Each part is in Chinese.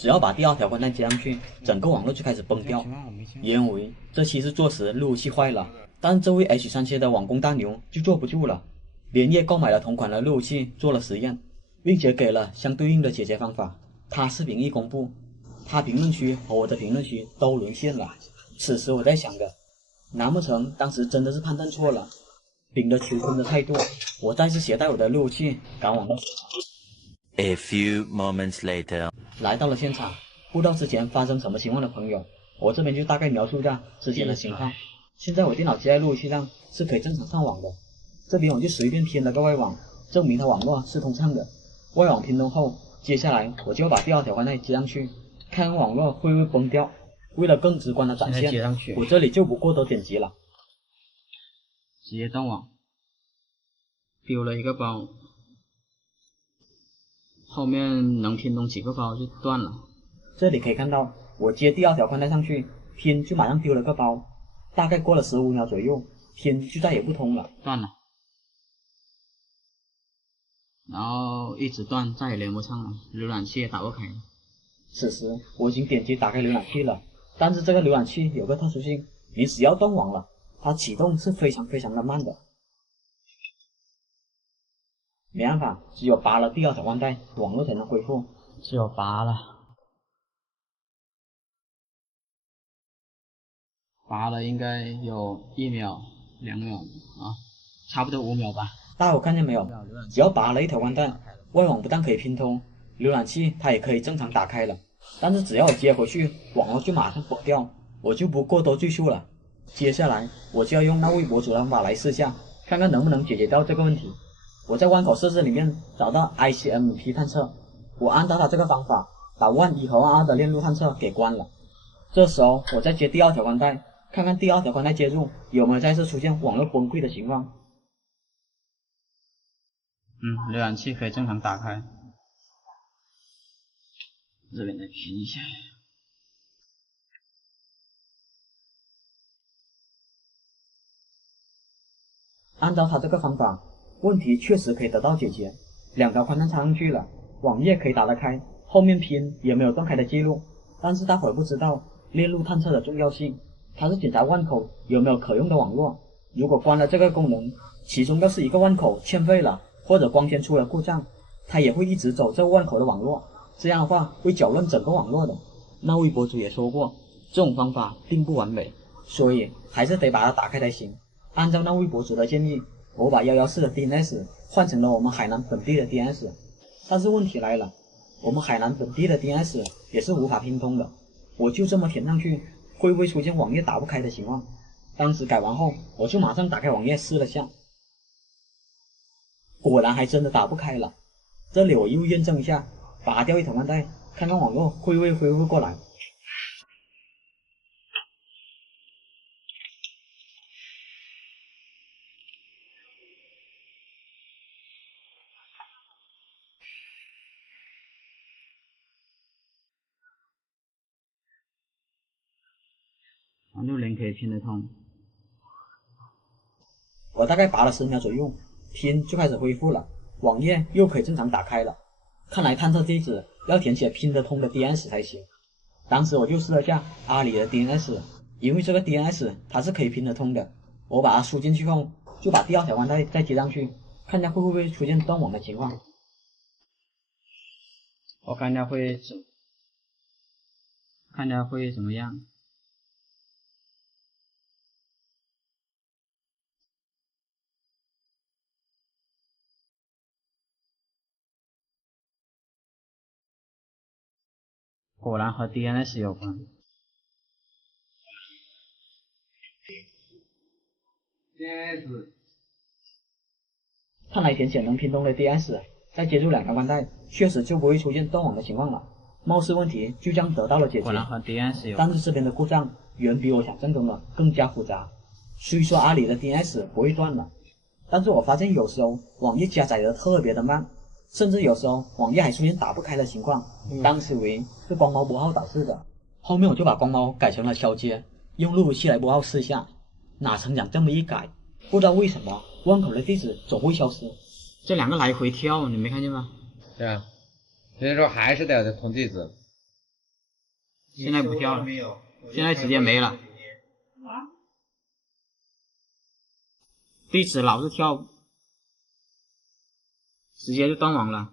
只要把第二条宽带接上去，整个网络就开始崩掉。因为这期是做时路由器坏了，但这位 H37的网工大牛就坐不住了，连夜购买了同款的路由器做了实验，并且给了相对应的解决方法。他视频一公布，他评论区和我的评论区都沦陷了。此时我在想着，难不成当时真的是判断错了？秉着求真的态度，我再次携带我的路由器赶往了。A few moments later， 来到了现场，不知道之前发生什么情况的朋友，我这边就大概描述一下之前的情况。现在我电脑接在路由器上是可以正常上网的，这边我就随便拼了个外网，证明它网络是通畅的。外网拼通后，接下来我就要把第二条宽带接上去，看看网络会不会崩掉。为了更直观的展现，我这里就不过多剪辑了，直接断网，丢了一个包，后面能拼通几个包就断了。这里可以看到，我接第二条宽带上去，拼就马上丢了个包，大概过了15秒左右，拼就再也不通了，断了，然后一直断，再也连不上了，浏览器也打不开了。此时我已经点击打开浏览器了，但是这个浏览器有个特殊性，你只要断网了，它启动是非常的慢的。没办法，只有拔了第二条宽带，网络才能恢复。只有拔了，拔了应该有1秒、2秒啊，差不多5秒吧。大伙看见没有？只要拔了一条宽带，外网不但可以拼通，浏览器它也可以正常打开了。但是只要我接回去，网络就马上崩掉，我就不过多赘述了。接下来我就要用那位博主的方法来试下，看看能不能解决掉这个问题。我在湾口设置里面找到 ICMP 探测，我按照它这个方法把万1和万2的链路探测给关了。这时候我再接第二条宽带，看看第二条宽带接入有没有再次出现网络崩溃的情况。浏览器可以正常打开，这边再拼一下。按照它这个方法，问题确实可以得到解决。2条宽带插上去了，网页可以打得开，后面拼也没有断开的记录。但是大伙不知道链路探测的重要性，它是检查万口有没有可用的网络。如果关了这个功能，其中要是一个万口欠费了，或者光纤出了故障，它也会一直走这万口的网络，这样的话会搅乱整个网络的。那位博主也说过，这种方法并不完美，所以还是得把它打开才行。按照那位博主的建议，我把114的 DNS 换成了我们海南本地的 DNS， 但是问题来了，我们海南本地的 DNS 也是无法拼通的。我就这么填上去，会不会出现网页打不开的情况？当时改完后，我就马上打开网页试了下，果然还真的打不开了。这里我又验证一下，拔掉一条宽带，看看网络会不会恢复过来。360可以拼得通，我大概拔了10秒左右，拼就开始恢复了，网页又可以正常打开了。看来探测地址要填写拼得通的 DNS 才行。当时我就试了下阿里的 DNS， 因为这个 DNS 它是可以拼得通的。我把它输进去后，就把第二条宽带再接上去，看下会不会出现断网的情况。我看下会怎么样。果然和 DNS 有关。DNS 看来填写能拼通的 DNS， 再接入2条宽带，确实就不会出现断网的情况了。貌似问题就这样得到了解决。果然和 DNS 有关。但是这边的故障远比我想象中的更加复杂。虽说阿里的 DNS 不会断了，但是我发现有时候网页加载的特别的慢，甚至有时候网页还出现打不开的情况。当时以为是光猫拨号导致的，后面我就把光猫改成了敲接，用路由器来拨号试下。哪成想这么一改，不知道为什么万口的地址总会消失。这2个来回跳，你没看见吗？对啊，所以说还是得通地址。现在不跳了，现在直接没了。地址老是跳，直接就断网了。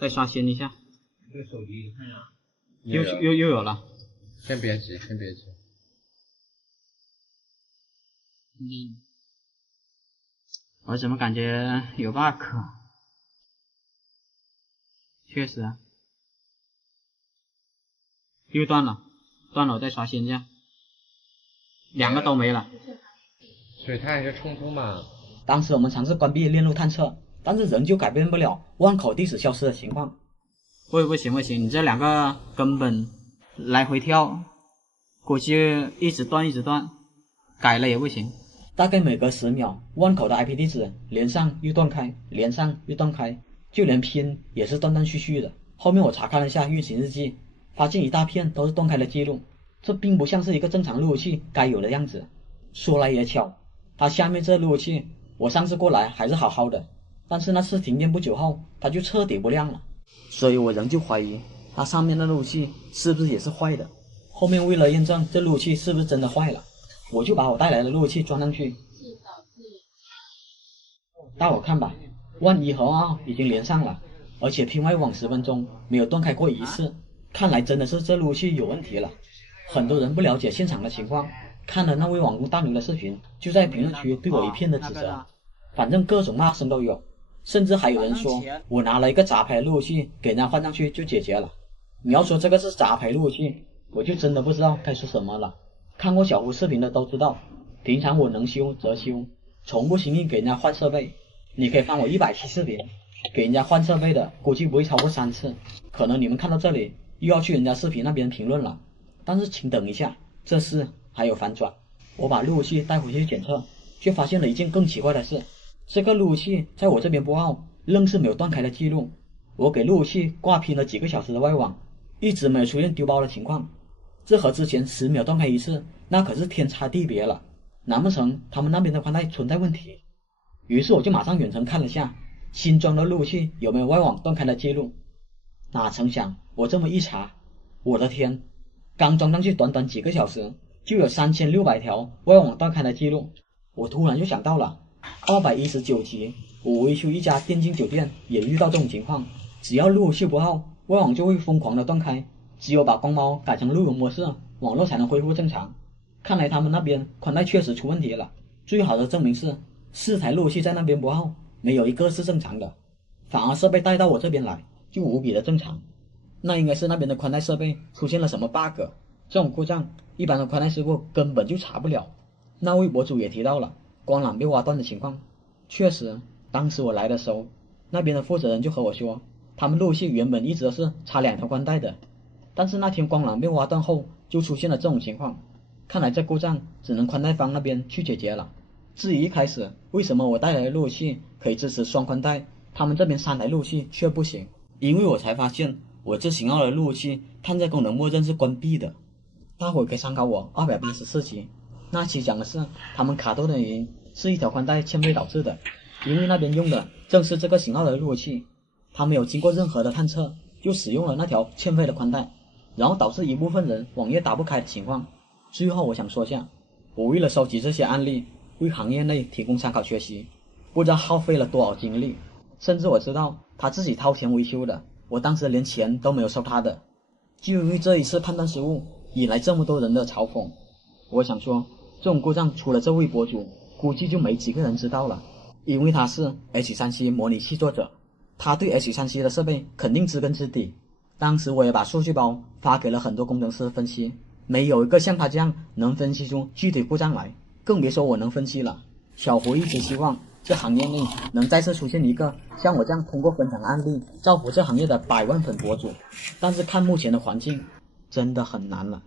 再刷新一下，这手机看呀，又有了。先别急，先别急。我怎么感觉有 bug？ 确实啊，又断了，我再刷新一下，两个都没了。水太是冲突嘛？当时我们尝试关闭链路探测，但是仍旧改变不了万口地址消失的情况。不行，你这两个根本来回跳，估计一直断，改了也不行。大概每隔10秒，万口的 IP 地址连上又断开，连上又断开，就连拼也是断续续的。后面我查看了一下运行日记，发现一大片都是断开的记录，这并不像是一个正常路由器该有的样子。说来也巧，它下面这路由器我上次过来还是好好的，但是那次停电不久后它就彻底不亮了，所以我仍旧怀疑它上面的路由器是不是也是坏的。后面为了验证这路由器是不是真的坏了，我就把我带来的路由器装上去，大伙看吧，万1和万2已经连上了，而且拼外网10分钟没有断开过一次，看来真的是这路由器有问题了。很多人不了解现场的情况，看了那位网络大牛的视频，就在评论区对我一片的指责，反正各种骂声都有，甚至还有人说我拿了一个杂牌路由器给人家换上去就解决了。你要说这个是杂牌路由器，我就真的不知道该说什么了。看过小胡视频的都知道，平常我能修则修，从不轻易给人家换设备。你可以翻我100期视频，给人家换设备的估计不会超过3次。可能你们看到这里又要去人家视频那边评论了，但是请等一下，这事还有反转。我把路由器带回去检测，却发现了一件更奇怪的事，这个路由器在我这边拨号愣是没有断开的记录。我给路由器挂拼了几个小时的外网，一直没有出现丢包的情况，这和之前10秒断开一次那可是天差地别了。难不成他们那边的宽带存在问题？于是我就马上远程看了下新装的路由器有没有外网断开的记录。哪成想我这么一查，我的天，刚装上去短短几个小时就有3600条外网断开的记录。我突然就想到了219集我维修一家电竞酒店也遇到这种情况，只要路由器拨号，外网就会疯狂的断开，只有把光猫改成路由模式，网络才能恢复正常。看来他们那边宽带确实出问题了。最好的证明是4台路由器在那边拨号，没有一个是正常的，反而设备带到我这边来就无比的正常。那应该是那边的宽带设备出现了什么 bug， 这种故障一般的宽带师傅根本就查不了。那位博主也提到了光缆被挖断的情况，确实当时我来的时候，那边的负责人就和我说，他们路由器原本一直都是插2条宽带的，但是那天光缆被挖断后就出现了这种情况，看来这故障只能宽带方那边去解决了。至于一开始为什么我带来的路由器可以支持双宽带，他们这边3台路由器却不行，因为我才发现我这型号的路由器探测功能默认是关闭的。大伙可以参考我284期，那期讲的是他们卡顿的原因是一条宽带欠费导致的，因为那边用的正是这个型号的路由器，他没有经过任何的探测就使用了那条欠费的宽带，然后导致一部分人网页打不开的情况。最后我想说下，我为了收集这些案例，为行业内提供参考学习，不知道耗费了多少精力，甚至我知道他自己掏钱维修的，我当时连钱都没有收他的。就因为这一次判断失误引来这么多人的嘲讽，我想说这种故障除了这位博主估计就没几个人知道了，因为他是 H3C 模拟器作者，他对 H3C 的设备肯定知根知底。当时我也把数据包发给了很多工程师分析，没有一个像他这样能分析出具体故障来，更别说我能分析了。小胡一直希望这行业内能再次出现一个像我这样通过分享案例造福这行业的100万粉博主，但是看目前的环境真的很难了。